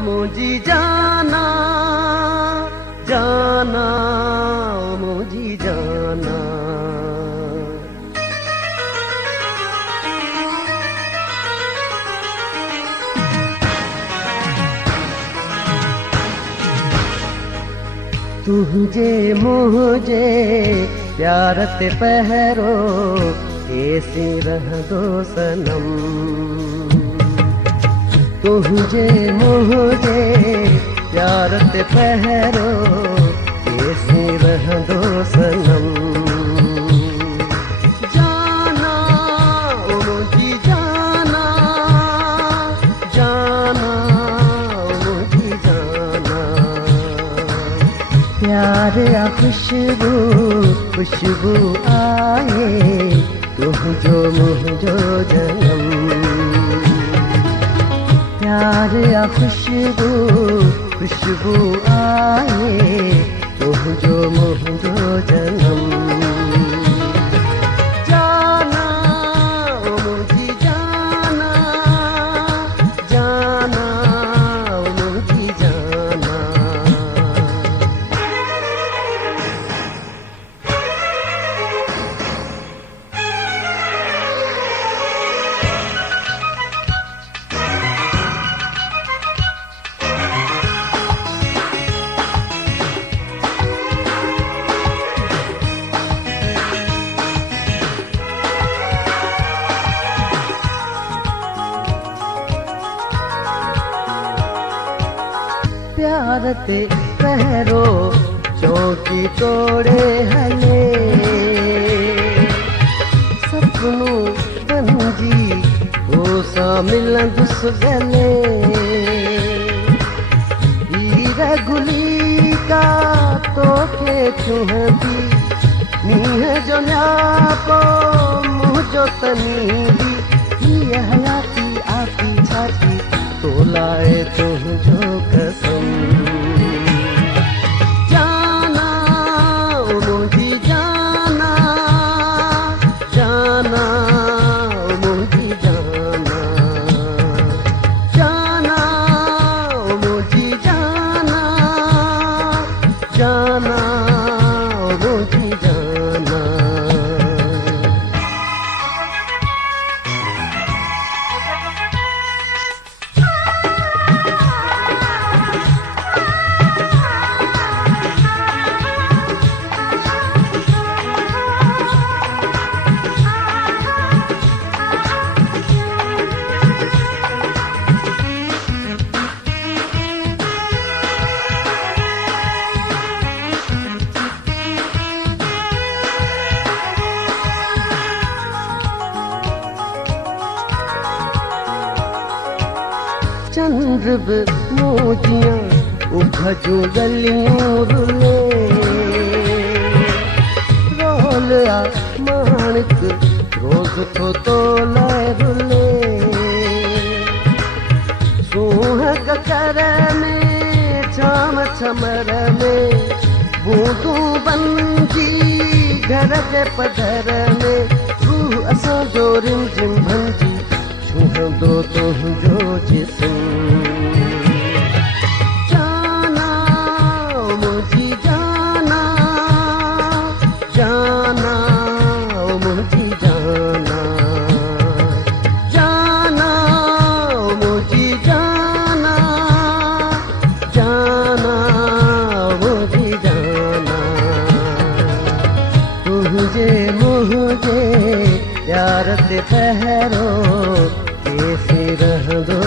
मुझी जाना जाना मुझी जाना। तुझे मुझे प्यार ते पहरो ऐसी रह दो सनम। तुझे मुझे प्यार ते पहरो ऐसी रह दो सनम। जाना ओ मुझी जाना जाना ओ मुझी जाना। प्यार या खुशबू खुशबू आए तुझो मुझो जन्म। प्यार या खुशबू खुशबू आए तुझो मुझो जन्म। जाना ओ मुझी जाना जाना ओ मुझी जाना। प्यार ते पहरो चौकी तोड़े हले सपनों बनजी हो सा मिलंदुस गले। हीरा गुली का तोखे चुहंदी मीह जो न्यापो मुझो तनीदी। ये हयाती आपी छाती तोलाए तुझो कसम। जाना ओ मुझी जाना जाना ओ मुझी जाना। जाना ओ मुझी जाना जाना ओ मुझी जाना। चंद्र मोजियां उभजू गलियों रुले। रोल माणक रोज को तोलाए रुले। सुहाग कर में छाम छमर में बूंदू बनजी घर के पधर में। रूह असां जो रिम झिम भंजी छुहंदो तुझो जिस्म। जाना ओ मुझी जाना जाना ओ मुझी जाना। जाना ओ मुझी जाना जाना ओ मुझी जाना। तुझे मुझे प्यार ते पहरो ऐसे रह दो